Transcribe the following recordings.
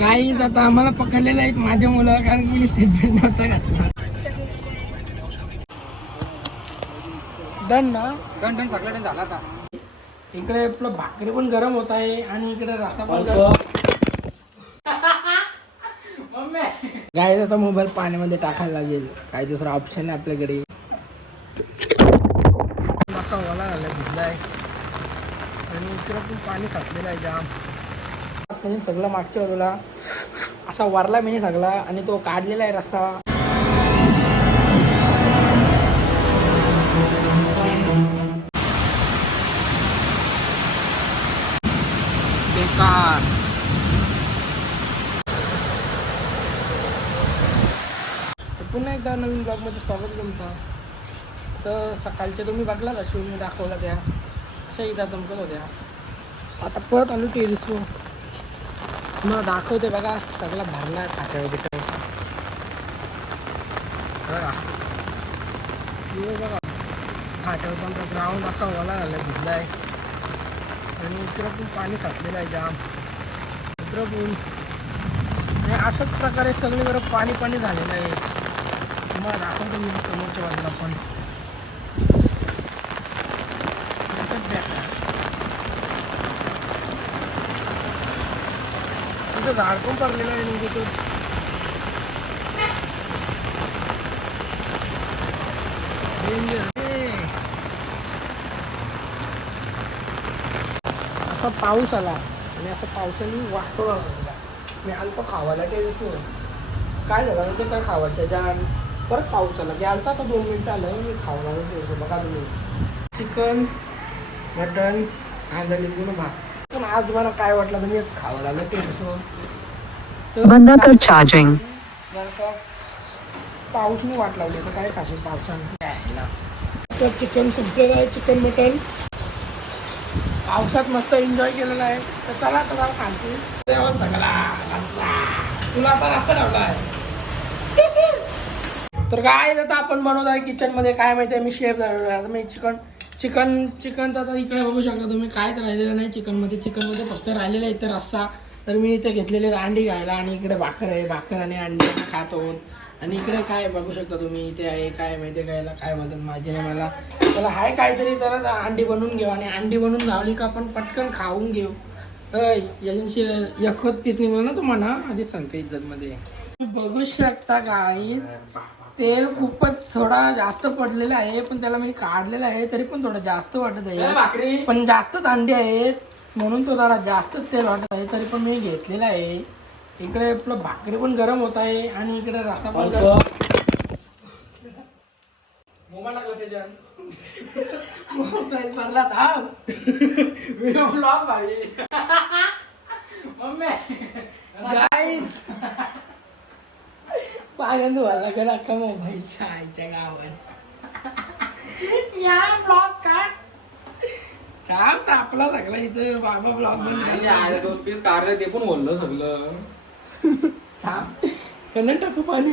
Guys आता आम्हाला पकडलेलं आहे माझ्या मुलं, कारण की मी सेपरेट नव्हता घातला. डन ना, डन सगळं डन झाला आता. इकडे आपलं भाकरी पण गरम होत आहे आणि इकडे रस्सा पण गरम. गाईज आता मोबाईल पाण्यामध्ये टाकायला लागेल, काही दुसरा ऑप्शन आहे आपल्याकडे. मका ओला झाला भिजलाय आणि इकडं पण पाणी साचलेलं आहे जाम. आपण सगळं मागच्या बाजूला असा वरला मी सगळा आणि तो काढलेला आहे रस्सा. बेकार. पुन्हा एकदा नवीन ब्लॉगमध्ये स्वागत तुमचं. तर सकाळच्या तुम्ही बघला का शूज मी दाखवला त्या अशा इथं चमकत होत्या. आता परत आलो की दिसू मग दाखवते बघा, सगळा भरला आहे खात्यावर तिकडे बघा. बघा खात्यावर आमचा ग्राउंड असा ओला झाला भिजला आहे आणि इकडं पण पाणी साचलेलं आहे जाम. इकडं पण आणि अशाच प्रकारे सगळीकडे पाणी पाणी झालेलं आहे. तुम्हाला दाखवतो मी समोरच्या बाजूला पण तिथं झाड पण पडलेलं आहे म्हणजे तो असा पाऊस आला आणि असं पावसाने वाटतो मी आलतो खावायला ते दिसून काय झालं ते काय खावायचं जाण. परत पाऊस आला की आलता तर 2 मिनटं आलं मी खावला थोडंसं. बघा तुम्ही चिकन मटन आज लिंबून भात. पण आज मला काय वाटलं तर मी खावं लागलं ते दिसून. बंद कर चार्जिंग. पाऊस नाही वाट लावली तर काय खाशील पावसाने. तर चिकन संपलेलं आहे, चिकन मटन पावसात मस्त एन्जॉय केलेला आहे. तर चला आता खालते सगळा तुला आता रस्ता लावला आहे. तर काय आता आपण बनवत आहे किचनमध्ये काय माहिती आहे, मी शेफ झालेलो आहे. आता मी चिकनचं आता इकडे बघू शकता तुम्ही, कायच राहिलेलं नाही चिकनमध्ये. चिकनमध्ये फक्त राहिलेलं आहे इथं रस्सा. तर मी इथे घेतलेले अंडी खायला आणि इकडे भाकर आहे, भाकर आणि अंडी खात आहोत. आणि इकडे काय बघू शकता तुम्ही, इथे आहे काय माहिती आहे खायला काय म्हणतात माहिती नाही मला. त्याला हाय काहीतरी तर अंडी बनवून घेऊ आणि अंडी बनवून झाली का आपण पटकन खाऊन घेऊ. एजन्सी यखत पीस निघलं ना तुम्हाला आधीच सांगते इज्जतमध्ये. बघू शकता गाईज तेल खूपच थोडा जास्त पडलेलं आहे, पण त्याला मी काढलेलं आहे तरी पण थोडं जास्त वाटत आहे. पण जास्तच अंडे आहेत म्हणून तो जरा जास्त तेल वाटत आहे. तरी पण मी घेतलेलं आहे. इकडे आपलं भाकरी पण गरम होत आहे आणि इकडे रस्सा पण गरम. मोबाईल भरला थांब व्हिडिओ ब्लॉग भारी. मम्मी गाईज पाण्यात व्हायला का नका मोबाईलच्या आईच्या गावात या ब्लॉग काय तापला सगळा इथं बाबा ब्लॉग बंद 2 पीस काढले ते पण बोललो सगळं. कन्न टाकू पाणी.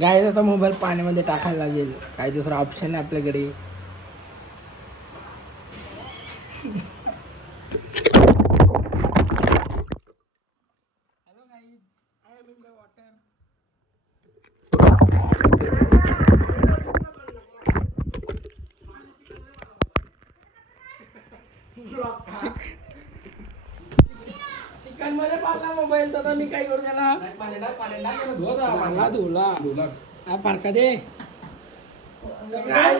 गाईज आता मोबाईल पाण्यामध्ये टाकायला लागेल, काही दुसरा ऑप्शन आहे आपल्याकडे. चिकन मध्ये पाडला मोबाईल तर मी काय करू त्याला फारका दे.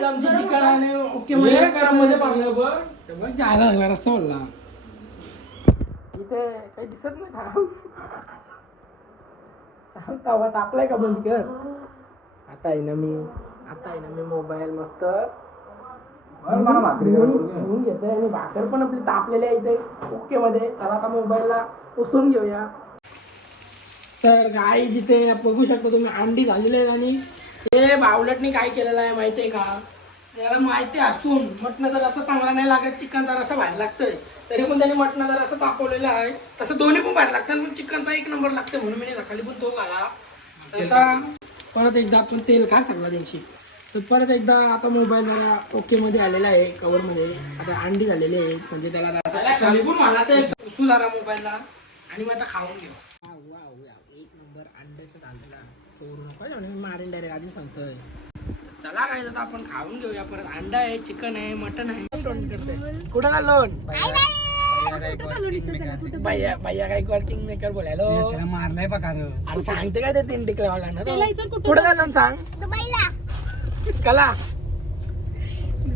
आमची चिकन आणि ओके मध्ये पाडलं बघ झाला रस्ता बोलला इथे काही दिसत नाही. तवा तापलाय का बंद कर. आता आहे ना मी मोबाईल मस्त घेऊन घेतोय आणि भाकर पण आपली तापलेली आहे इथे ओके मध्ये. त्याला आता मोबाईलला पुसून घेऊया. तर गाई जिथे बघू शकतो तुम्ही अंडी झालेले आहेत आणि ते बावलटनी काय केलेलं आहे माहिती आहे का, त्याला माहिती असून मटणाचा रस्सा चांगला नाही लागत, चिकनचा रस्सा बाहेर लागतंय तरी पण त्याने मटणाचा रस्सा तापवलेला आहे. तसं दोन्ही पण बाहेर लागतात पण चिकनचा 1 नंबर लागतं म्हणून मी सकाळी पण तो घाला. आता परत एकदा आपण तेल खा सगळ्या दिवशी. तर परत एकदा आता मोबाईल जरा ओके मध्ये आलेला आहे, कवर मध्ये आता अंडी झालेली आहे म्हणजे त्याला मला ते पुसू जरा मोबाईलला आणि मग आता खाऊन घेऊ. एक नंबर अंड्याचं झालेला चोरू नको मी मारेन डायरेक्ट आधी सांगतोय. चला काय आता आपण खाऊन घेऊया परत. अंडा आहे, चिकन आहे, मटन आहे. कुठं घालून भैया गायकवाड किंग मेकर बोलायलो मारलाय बघा अरे सांगते काय ते 3 टिकल्यावाला ना तो. कुठं घालून सांग कला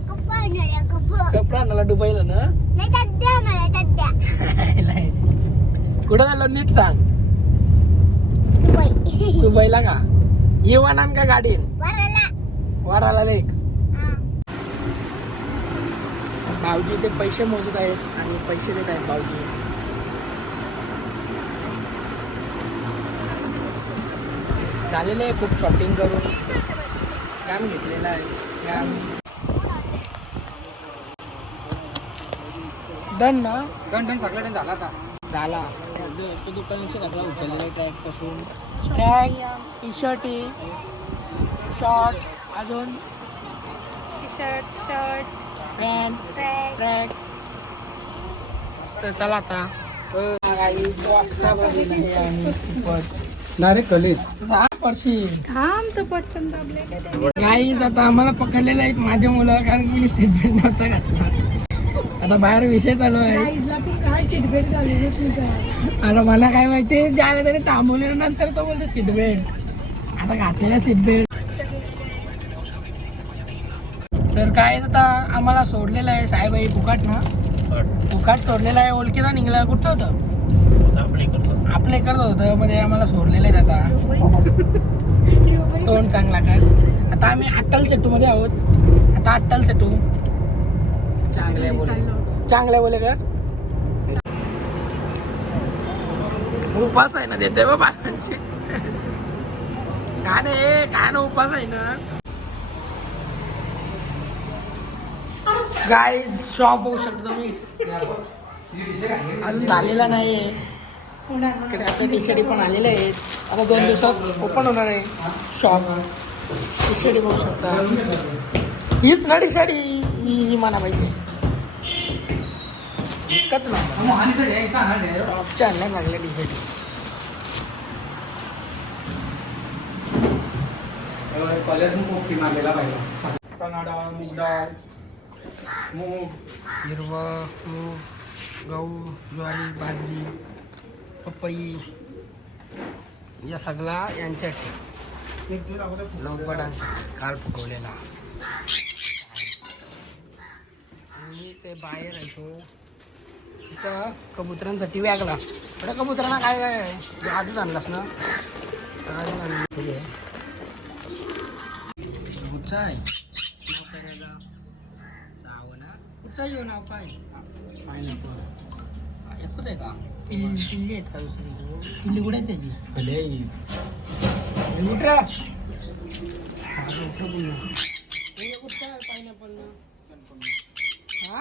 कपडा आणायला दुबईला ना. कुठं घालून नीट सांग. दुबईला का येवानान का गाडीन वराला लेक. भाऊजी ते पैसे मोजत आहेत आणि पैसे देत आहेत भाऊजी. झालेलं आहे खूप शॉपिंग करून. कॅम घेतलेला आहे कॅम डन ना. डन सगळ्या झाला आता. झाला तो दुकानाशी घातला उचललेला ट्रॅक पासून. ट्रॅक टी शर्ट शॉर्ट्स अजून पॅन्ट ट्रॅक. तर चला आता डायरेक्ट कलेज गाईज आता आम्हाला पकडलेलं आहे माझ्या मुलं कारण की मी सीट बेल्ट नव्हता घातला. आता बाहेर विषय चालू आहे. आता मला काय माहिती ज्याला तरी थांबवल्यानंतर तो बोलतो सीट बेल्ट. आता घातलेला सीट बेल्ट. तर काय आता आम्हाला सोडलेलं आहे साहेब आई फुकाट ना. फुकाट सोडलेला आहे. ओळखीचा निघला कुठचं होतं आपलं करत होतं मध्ये आम्हाला सोडलेलं आहे. आता तोंड चांगला कर. आता आम्ही अट्टल सेटू मध्ये आहोत. आता अट्टल सेटू चांगल्या बोले कर. उपास आहे ना देते बाबा गाणं उपास आहे ना. गाईज शॉप होऊ शकतो तुम्ही अजून झालेला नाहीये. इकडे आता टी शर्ट पण आलेले आहेत. आता 2 दिवसात ओपन होणार आहे शॉप. टी शर्ट बघू शकता. हीच ना टी शर्ट ही म्हणा पाहिजे इतकंच ना. शॉपच्या आणल्या लागल्या टी शर्ट. कॉलेज खूप मारलेला पाहिजे. चणा डाळ मूग डाळ मूग हिरवं मूग गहू ज्वारी बाजरी पपई या सगळा यांच्यासाठी लवकरांसाठी काल फुगवलेला. आणि ते बाहेर आहे तो तिथं कबुतरांसाठी वेगळा. बरं कबुतरांना काय काय आहे आजच आणलास ना. आजच आणलं कुठचा आहे नाव काय त्याचं सावना. कुठचा येऊ नाव काय पायनॅपल एकच आहे का. पिल्ली आहेत का दुसरी पिल्ली कुठे आहेत त्याची कुठं कुठं पायनॅपल हा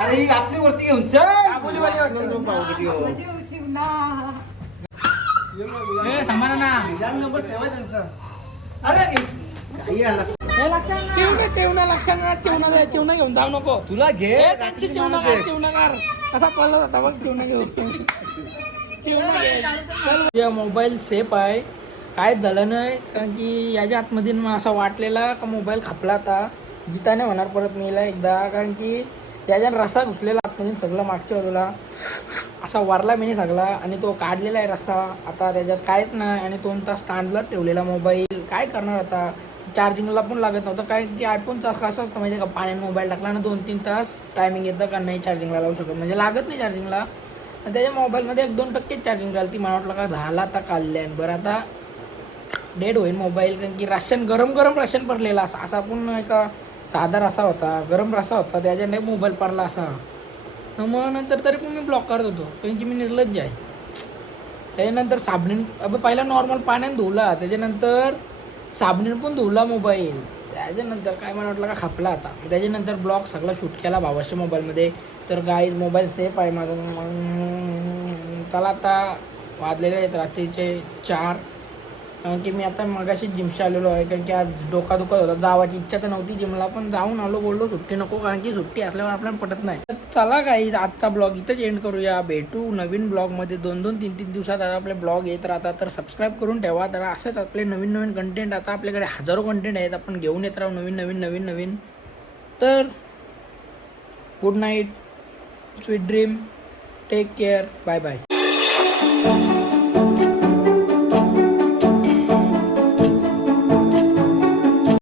अरे आपली वरती घेऊन सांभाळा ना. नंबर 7 त्यांचा. चिवणा घेऊन जाऊ नको. तुला घे त्यांची चिवणाकार कसा पडला होता बघ. चिवणा घेऊन चिवणा मोबाईल सेफ आहे. काहीच झालं नाही कारण की याच्या आतमध्ये असं वाटलेला का मोबाईल खपला आता जिताने होणार परत मीला एकदा. कारण की त्याच्यानं रस्ता घुसलेला आतमध्ये सगळं मागच्या बाजूला असा वारला मी सगळा. आणि तो काढलेला आहे रस्ता. आता त्याच्यात काहीच नाही. आणि 2 तास स्टँडला ठेवलेला मोबाईल. काय करणार आता. चार्जिंगला पण लागत नव्हतं. काय की आयफोनचा असं असतं माहिती आहे का पाण्यात मोबाईल टाकला ना 2-3 तास टायमिंग येतं का नाही चार्जिंगला लावू शकत. म्हणजे लागत नाही चार्जिंगला. आणि त्याच्या मोबाईलमध्ये 1-2% चार्जिंग राहिली ती. मला वाटलं का झाला आता काढल्यान बरं आता डेड होईल मोबाईल. कारण की राशन गरम राशन पडलेला असा पण एका साधा रसा होता गरम रसा होता त्याच्याने मोबाईल पडला असा. मग नंतर तरी पण मी ब्लॉक करत होतो कारण की मी निर्लज्ज आहे. त्याच्यानंतर साबणीन पहिला नॉर्मल पाण्याने धुवला. त्याच्यानंतर साबणीने पण धुवला मोबाईल. त्याच्यानंतर काय मला वाटलं का खपला आता. त्याच्यानंतर ब्लॉग सगळा शूट केला भावाच्या मोबाईलमध्ये. तर गाईज मोबाईल सेफ आहे माझा. चला आता वाजलेले आहेत रात्रीचे 4. कारण की मी आता मगाशी जिमशी आलेलो आहे. कारण की आज डोका दुखत होता. जावाची इच्छा तर नव्हती जिमला, पण जाऊन आलो. बोललो सुट्टी नको, कारण की सुट्टी असल्यावर आपल्याला पटत नाही. तर चला काही आजचा ब्लॉग इथंच एंड करूया. भेटू नवीन ब्लॉगमध्ये 2-2, 3-3 दिवसात आता आपले ब्लॉग येत राहतात. तर सबस्क्राईब करून ठेवा. तर असेच आपले नवीन नवीन कंटेंट, आता आपल्याकडे हजारो कंटेंट आहेत, आपण घेऊन येत राहू नवीन. तर good night, sweet dream, take care, bye bye.